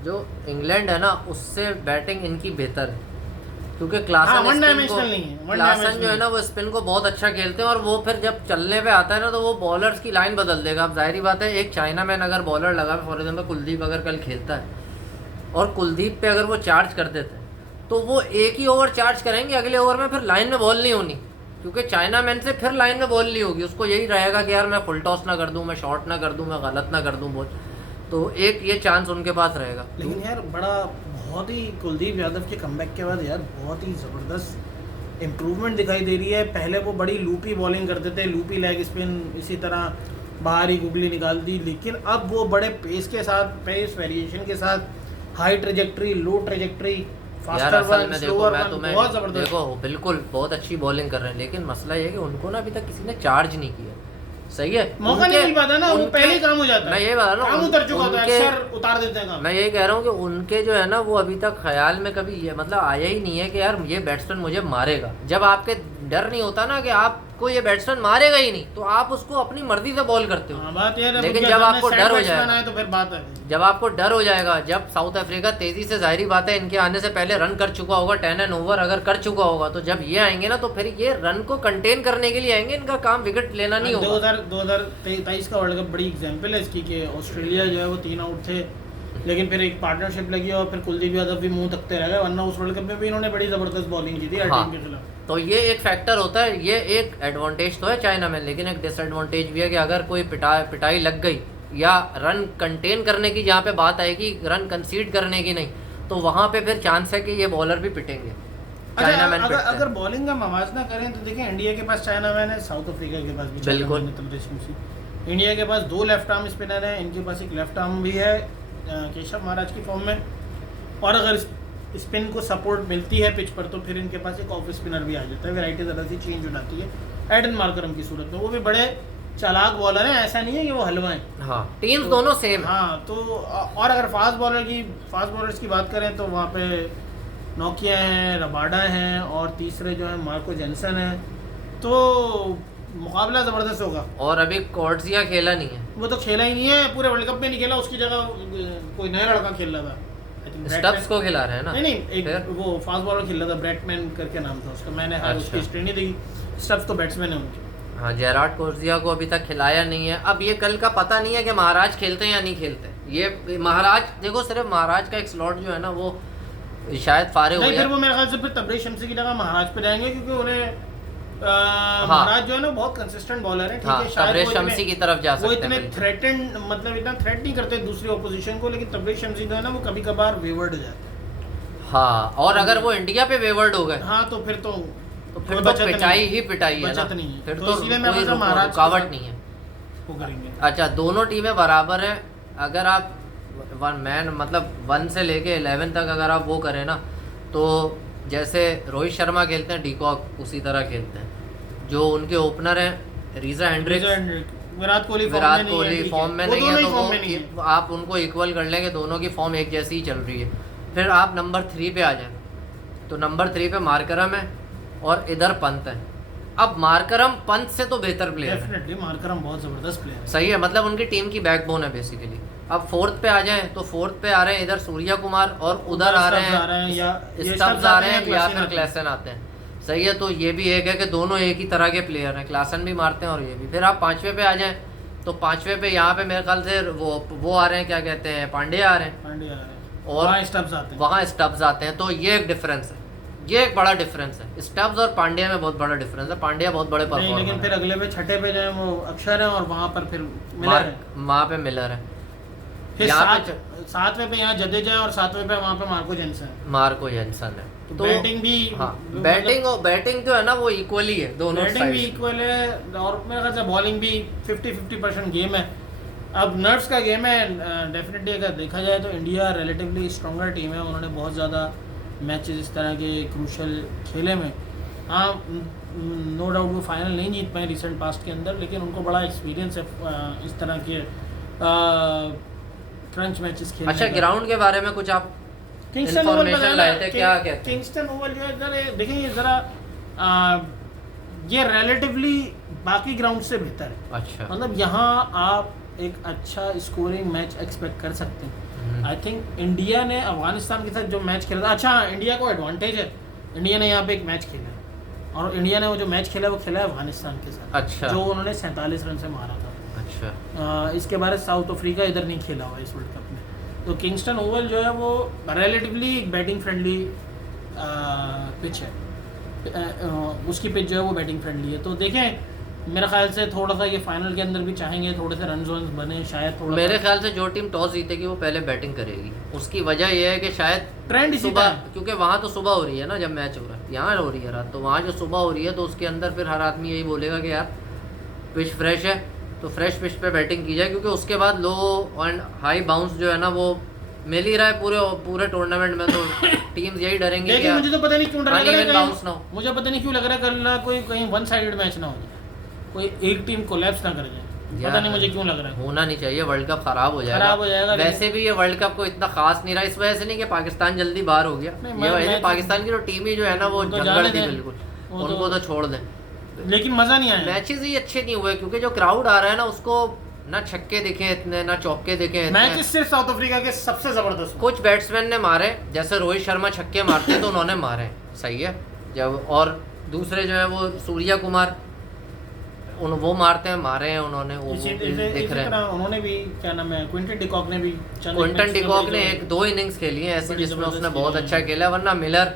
जो इंग्लैंड है ना उससे बैटिंग इनकी बेहतर है, क्योंकि क्लासन जो है ना वो स्पिन को बहुत अच्छा खेलते हैं, और वो फिर जब चलने पे आता है ना तो वो बॉलर्स की लाइन बदल देगा। अब जाहिर बात है, एक चाइना मैन अगर बॉलर लगा, फॉर एग्जाम्पल कुलदीप अगर कल खेलता है और कुलदीप पे अगर वो चार्ज कर देते हैं तो वो एक ही ओवर चार्ज करेंगे, अगले ओवर में फिर लाइन में बॉल नहीं होनी, क्योंकि चाइना मैन से फिर लाइन में बॉल नहीं होगी। उसको यही रहेगा कि यार मैं फुल टॉस ना कर दूं, मैं शॉर्ट ना कर दूं, मैं गलत ना कर दूं बॉल, तो एक ये चांस उनके पास रहेगा। लेकिन यार बहुत ही कुलदीप यादव के कमबैक के बाद यार बहुत ही ज़बरदस्त इम्प्रूवमेंट दिखाई दे रही है। पहले वो बड़ी लूपी बॉलिंग करते थे, लूपी लेग स्पिन, इसी तरह बाहर ही गुगली निकाल दी, लेकिन अब वो बड़े पेस के साथ, पेस वेरिएशन के साथ, हाई ट्रेजेक्ट्री, लो ट्रेजेक्ट्री, यार फास्टर असल वन, में देखो, स्लोअर मैं वन, तुम्हें बहुत जबरदस्त। देखो बिल्कुल बहुत अच्छी बॉलिंग कर रहे हैं, लेकिन मसला ये है कि उनको ना अभी तक किसी ने चार्ज नहीं किया। सही है, मौका नहीं मिल पाता ना, वो पहले ही काम हो जाता है। मैं ये बता रहा काम हूँ, उतर चुका होता है, उनके- अक्सर उतार देते हैं काम। मैं यही कह रहा हूँ कि उनके जो है ना वो अभी तक ख्याल में कभी ये मतलब आया ही नहीं है कि यार ये बैट्समैन मुझे मारेगा। जब आपके डर नहीं होता ना कि आपको ये बैट्समैन मारेगा ही नहीं, तो आप उसको अपनी मर्जी से बॉल करते हो। हाँ, बात ये है, लेकिन उनके जब सामने आपको set डर हो batsman जाएगा, आए तो फिर बात है। जब आपको डर हो जाएगा, जब साउथ अफ्रीका तेजी से, जाहिर बात है इनके आने से पहले रन कर चुका होगा, 10 एंड ओवर अगर कर चुका होगा, तो जब ये आएंगे ना तो फिर ये रन को कंटेन करने के लिए आएंगे, इनका काम विकेट लेना नहीं होगा। 2023 का वर्ल्ड कप बड़ी एग्जांपल है इसकी कि ऑस्ट्रेलिया जो है वो 3 आउट थे, लेकिन फिर एक पार्टनरशिप लगी और फिर कुलदीप यादव भी मुंह तकते रह गए, वरना उस वर्ल्ड कप में भी इन्होंने बड़ी जबरदस्त बॉलिंग की थी हर हाँ, टीम के खिलाफ। तो ये एक फैक्टर होता है, ये एक एडवांटेज तो है चाइना में, लेकिन एक डिसएडवांटेज भी है कि अगर कोई पिटाई लग गई या रन कंटेन करने की जहाँ पे बात आएगी, रन कंसीड करने की नहीं, तो वहाँ पे फिर चांस है कि ये बॉलर भी पिटेंगे। अच्छा, चाइना मैन अगर बॉलिंग का मवाजना करें तो देखिए, इंडिया के पास चाइना मैन है, साउथ अफ्रीका के पास भी चाइना बिल्कुल। मैन है, तलरेश। इंडिया के पास 2 लेफ्ट आर्म स्पिनर हैं, इनके पास एक लेफ्ट आर्म भी है केशव महाराज की फॉर्म में, और अगर स्पिन को सपोर्ट मिलती है पिच पर तो फिर इनके पास एक ऑफ स्पिनर भी आ जाता है, वैरायटी ज़रा सी चेंज हो जाती है एडन मार्करम की सूरत में। वो भी बड़े चालाक बॉलर हैं, ऐसा नहीं है कि वो हलवा हैं। हाँ, टीम्स दोनों सेम है। हाँ, तो और अगर फास्ट बॉलर्स की बात करें तो वहाँ पे नोकिया हैं, रबाडा हैं, और तीसरे जो है मार्को जेनसन है, तो मुकाबला ज़बरदस्त होगा। और अभी कॉर्ड्सिया खेला नहीं है, वो तो खेला ही नहीं है, पूरे वर्ल्ड कप में नहीं खेला, उसकी जगह कोई नया लड़का खेल रहा था। I think स्टब्स ब्रैडमैन- को खिला रहे हैं ना। नहीं, एक फिर? वो फास्ट बॉलर खेल रहा था, ब्रैडमैन करके नाम था उसका, मैंने हाल अच्छा। उसकी ट्रेनिंग देखी। स्टब्स तो बैट्समैन है उनके। हाँ, जेराट कोर्सिया को अभी तक खिलाया नहीं है। अब ये कल का पता नहीं है कि महाराज खेलते हैं या नहीं खेलते। ये महाराज देखो, सिर्फ महाराज का एक स्लॉट जो है ना वो शायद फारिग हो नहीं, गया। फिर वो मेरे ख्याल से फिर तबरेज शमसी की जगह महाराज पे जाएंगे, क्योंकि उन्हें हाँ। महाराज जो है ना बहुत कंसिस्टेंट बॉलर है, ठीक हाँ, है, शायद तबरेज वो इतने- शमसी की तरफ जा वो सकते इतने हैं बिल्कुल। थ्रेटेंड, मतलब इतना थ्रेट नहीं करते दूसरी ऑपोजिशन को, लेकिन तबरेज शमसी जो है ना वो कभी कभार वेवर्ड हो जाते हैं। हाँ, और अगर वो इंडिया पे वेवर्ड हो गए हाँ, तो फिर तो फिर कोई तो बचत पिटाई नहीं। ही पिटाई है ना। बचत नहीं है। फिर तो तो इसीलिए मैं कोई बोलता महाराज के रुकावट साथ- नहीं है। वो करेंगे। अच्छा, दोनों टीमें बराबर हैं। अगर आप वन मैन मतलब 1 से लेके 11 तक अगर आप वो करें ना, तो जैसे रोहित शर्मा खेलते हैं, डीकॉक उसी तरह खेलते हैं। जो उनके ओपनर हैं Reeza Hendricks, Virat Kohli Virat Kohli form में नहीं है, तो फॉर्म में नहीं है। वो आप उनको इक्वल कर लेंगे, दोनों की फॉर्म एक जैसी ही चल रही है। फिर आप नंबर 3 पे आ जाएं, तो नंबर 3 पे मार्करम है और इधर पंत है। अब मार्करम पंत से तो बेहतर प्लेयर है, डेफिनेटली मार्करम बहुत जबरदस्त प्लेयर है। सही है, मतलब उनकी टीम की बैकबोन है बेसिकली। अब 4th पे आ जाएं तो 4th पे आ रहे हैं इधर सूर्या कुमार, और उधर आ रहे हैं या स्टब्स आ रहे हैं या फिर क्लैसन आते हैं। सही है, तो ये भी एक है कि दोनों एक ही तरह के प्लेयर हैं, क्लासन भी मारते हैं और ये भी। फिर आप 5वें पे आ जाएं तो 5वें पे यहाँ पे मेरे ख्याल से वो आ रहे हैं, क्या कहते हैं, पांडे आ रहे हैं, पांड्या आ रहे हैं, और वहाँ स्टब्स आते हैं। वहाँ स्टब्स आते हैं। तो ये एक डिफरेंस है, ये एक बड़ा डिफरेंस है। स्टब्स और पांड्या में बहुत बड़ा डिफरेंस है। पांड्या बहुत बड़े नहीं, लेकिन परफॉर्मर फिर है। अगले पे 6ठे पे जो है वो अक्षर है, और वहाँ पर फिर मिलर है। वहाँ पे मिलर है, फिर यहाँ पे 7वें पे यहाँ जडेजा है, और 7वें पे वहाँ पे मार्को जेनसन है। मार्को जेनसन है। तो बैटिंग भी हाँ, बैटिंग जो है ना वो इक्वली है दोनों बैटिंग भी साइड। इक्वल है, और मेरे ख्याल से बॉलिंग भी 50-50% गेम है। अब नर्व्स का गेम है। डेफिनेटली अगर देखा जाए तो इंडिया रिलेटिवली स्ट्रॉन्गर टीम है, उन्होंने बहुत ज़्यादा मैचेस इस तरह के क्रूशल खेले में। हाँ, नो डाउट वो फाइनल नहीं जीत पाए रिसेंट पास्ट के अंदर, लेकिन उनको बड़ा एक्सपीरियंस है इस तरह के क्रंच मैचेस खेलने अच्छा, का। ग्राउंड के बारे में कुछ आप किंगस्टन ओवल information लाए थे, क्या कहते हैं? किंगस्टन ओवल जो है इधर देखिए, ये ज़रा ये रिलेटिवली बाकी ग्राउंड से बेहतर है। अच्छा, मतलब यहाँ आप एक अच्छा स्कोरिंग मैच एक्सपेक्ट कर सकते हैं। आई थिंक इंडिया ने अफगानिस्तान के साथ जो मैच खेला था, अच्छा इंडिया को एडवांटेज है, इंडिया ने यहाँ पे एक मैच खेला है, और इंडिया ने वो जो मैच खेला वो खेला है अफगानिस्तान के साथ, अच्छा, जो उन्होंने 47 रन से मारा था। अच्छा, इसके बारे साउथ अफ्रीका इधर नहीं खेला हुआ इस वर्ल्ड कप में। तो किंगस्टन ओवल जो है वो रिलेटिवली बैटिंग फ्रेंडली पिच है। उसकी पिच जो है वो बैटिंग फ्रेंडली है। तो देखें, मेरे ख्याल से थोड़ा सा ये फाइनल के अंदर भी चाहेंगे थोड़े से रन जोन बने, शायद थोड़ा मेरे ख्याल से जो टीम टॉस जीतेगी वो पहले बैटिंग करेगी। उसकी वजह यह है कि शायद ट्रेंड इसी सुबह, का क्योंकि वहाँ तो सुबह हो रही है ना जब मैच हो रहा है, यहाँ हो रही है रात, तो वहाँ जो सुबह हो रही है तो उसके अंदर फिर हर आदमी यही बोलेगा कि यार पिच फ्रेश है, तो फ्रेश पिच पे बैटिंग की जाए, क्योंकि उसके बाद लो एंड हाई बाउंस जो है ना वो मिल ही रहा है पूरे पूरे टूर्नामेंट में, तो टीम्स यही डरेंगी लेकिन मुझे तो पता नहीं क्यों डर लग रहा है बाउंस ना हो। मुझे पता नहीं क्यों लग रहा है कल कोई कहीं वन साइडेड मैच ना हो जाए, कोई एक टीम कोलैप्स ना कर जाए, पता नहीं मुझे क्यों लग रहा है। होना नहीं चाहिए, वर्ल्ड कप खराब हो जाएगा। खराब हो जाएगा। वैसे भी ये वर्ल्ड कप को इतना खास नहीं रहा, इस वजह से नहीं कि पाकिस्तान जल्दी बाहर हो गया, ये वजह से पाकिस्तान की जो टीम ही जो है ना वो जंगल थी बिल्कुल, उनको तो छोड़ दें। लेकिन मजा नहीं आया, मैचेस ही अच्छे नहीं हुए, क्योंकि जो क्राउड आ रहा है ना उसको ना छक्के दिखे इतने, ना चौके दिखे इतने। मैच सिर्फ साउथ अफ्रीका के सबसे जबरदस्त। कुछ बैट्समैन ने मारे, जैसे रोहित शर्मा छक्के मारते हैं तो उन्होंने मारे, सही है जब, और दूसरे जो है वो सूर्या कुमार वो मारते हैं, मारे हैं उन्होंने, वो दिख रहे हैं। उन्होंने भी क्या नाम है, क्विंटन डिकॉक ने भी, क्विंटन डिकॉक ने 1-2 इनिंग्स खेली हैं ऐसी जिसमें उसने बहुत अच्छा खेला, वरना मिलर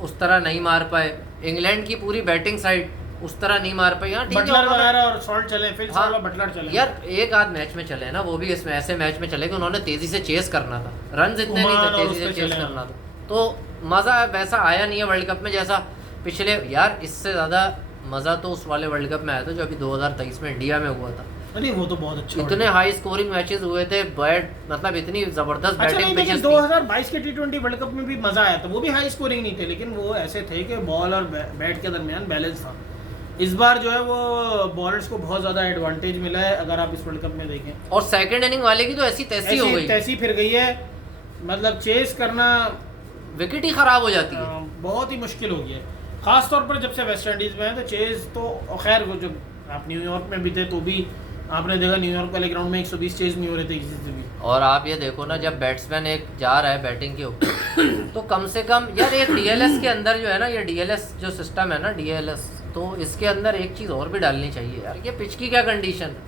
उस तरह नहीं मार पाए। इंग्लैंड की पूरी बैटिंग साइड उस तरह नहीं मार पाई। बटलर वगैरह और शॉट चले, फिर हाँ, बटलर चले यार, एक आध मैच में चले ना, वो भी इसमें ऐसे मैच में चले कि उन्होंने तेजी से चेस करना था, रन इतने नहीं थे, तेजी से चेस करना था, तो मजा वैसा आया नहीं है वर्ल्ड कप में जैसा पिछले। यार इससे ज्यादा मजा तो उस वाले वर्ल्ड कप में आया था जो अभी 2023 में इंडिया में हुआ था। अरे वो तो बहुत अच्छा, इतने हाई स्कोरिंग मैचेस हुए थे, मतलब इतनी जबरदस्त बैटिंग पिचेस। 2022 के T20 वर्ल्ड कप में भी मजा आया था, वो भी हाई स्कोरिंग नहीं थे, लेकिन वो ऐसे थे कि बॉल और बैट के दरमियान बैलेंस था। इस बार जो है वो बॉलर्स को बहुत ज्यादा एडवांटेज मिला है, अगर आप इस वर्ल्ड कप में देखें। और सेकंड इनिंग वाले की तो ऐसी तैसी हो गई, तैसी फिर गई है, मतलब चेस करना, विकेट ही खराब हो जाती है, बहुत ही मुश्किल हो गया है, खास तौर पर जब से वेस्ट इंडीज में है तो चेस तो खैर, वो जब आप न्यूयॉर्क में भी थे तो भी आपने देखा न्यूयॉर्क वाले ग्राउंड में 120 चेस नहीं हो रहे थे किसी से भी। और आप ये देखो ना, जब बैट्समैन एक जा रहा है बैटिंग के ऊपर तो कम से कम यार एक डीएलएस के अंदर जो है ना, ये डीएलएस जो सिस्टम है ना, डीएलएस, तो इसके अंदर एक चीज़ और भी डालनी चाहिए यार, ये पिच की क्या कंडीशन है।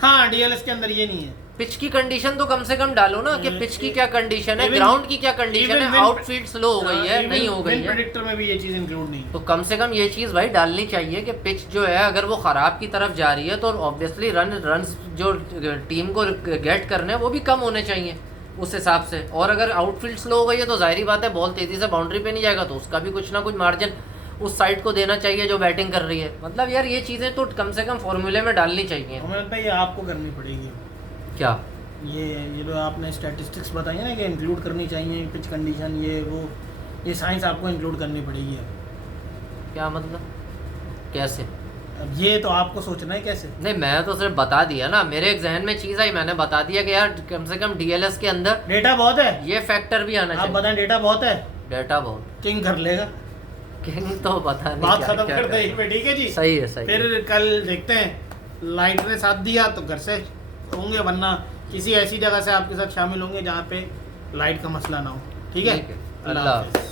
हाँ, डीएलएस के अंदर ये नहीं है, पिच की कंडीशन तो कम से कम डालो ना कि पिच की क्या कंडीशन है, ग्राउंड की क्या कंडीशन है, आउटफील्ड स्लो हो गई है, नहीं हो गई है, प्रेडिक्टर में भी ये चीज इंक्लूड नहीं, तो कम से कम ये चीज़ भाई डालनी चाहिए कि पिच जो है अगर वो ख़राब की तरफ जा रही है तो ऑब्वियसली रन जो टीम को गेट करने हैं वो भी कम होने चाहिए उस हिसाब से। और अगर आउटफील्ड स्लो हो गई है तो जाहिर बात है बॉल तेज़ी से बाउंड्री पे नहीं जाएगा, तो उसका भी कुछ ना कुछ मार्जिन उस साइड को देना चाहिए जो बैटिंग कर रही है। मतलब यार ये चीज़ें तो कम से कम फॉर्मूले में डालनी चाहिए। ये आपको करनी पड़ेगी क्या, ये जो आपने स्टैटिस्टिक्स बताई है ना कि इंक्लूड करनी चाहिए पिच कंडीशन, ये वो, ये साइंस आपको इंक्लूड करनी पड़ेगी। क्या मतलब, कैसे? अब ये तो आपको सोचना है कैसे। नहीं, मैं तो सिर्फ बता दिया ना, मेरे एक जहन में चीज़ आई, मैंने बता दिया कि यार कम से कम डीएलएस के अंदर डेटा बहुत है, ये फैक्टर भी आना चाहिए। आप बताएं, डेटा बहुत है, डेटा बहुत, किंग कर लेगा, किंग तो पता नहीं, बात खत्म कर दे, ठीक है जी, सही है, सही। फिर कल देखते हैं, लाइट ने साथ दिया तो घर से होंगे, वरना किसी ऐसी जगह से आपके साथ शामिल होंगे जहाँ पे लाइट का मसला ना हो। ठीक है, अल्लाह हाफ़िज़।